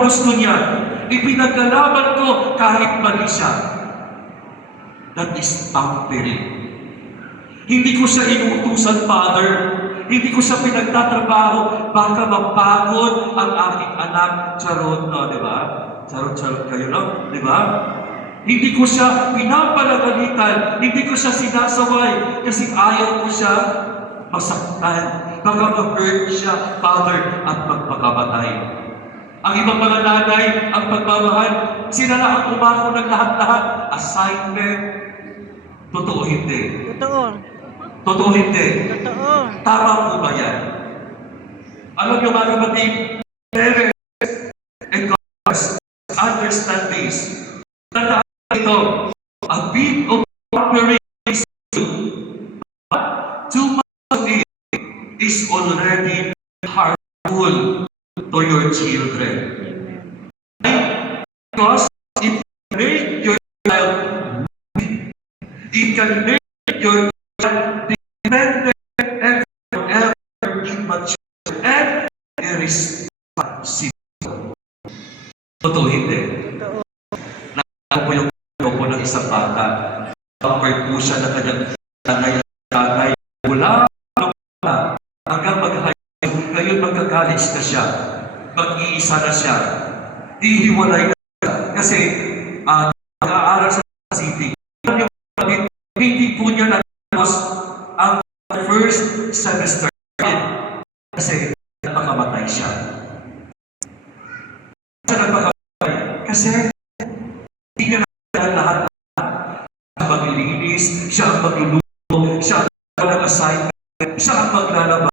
gusto niya. Ipinaglalaban ko kahit mali siya. That is pampering. Hindi ko siya inuutusan, Father. Hindi ko siya pinagtatrabaho. Baka mapagod ang aking anak. Charot, no? Di ba? Charot-charot kayo, no? Di ba? Hindi ko siya pinapalagalitan. Hindi ko siya sinasaway. Kasi ayaw ko siya masaktan. Baka ma-hurt siya, Father, at magpakamatay. Ang ibang mga nanay, ang pagmamahal, sila na ang umako ng lahat-lahat. Assignment. Totoo hindi. Totoo. Totoo hindi. Totoo. Tama po ba yan? Alam niyo mga kapatid, parents and God understand this. Tandaan ito, a bit of offering is too much of it is already harmful to your children. Because it can make your child weak. It can make your child dependent and forever immature and irresponsible. Totoo hindi. Nakita po yung po ng isang bata. Pamper po siya na kanyang nanay. Mula hanggang mag-high school, ngayon magka-college na siya. Mag-iisa na siya. Ihiwalay na siya. Kasi nag-aaral sa city. Hindi po niya natapos ang first semester. Kasi nagpakamatay siya. Kasi hindi niya na lahat. Siya ang maglilinis, siya ang magluluto, siya ang nag-assignment, siya ang maglalaba.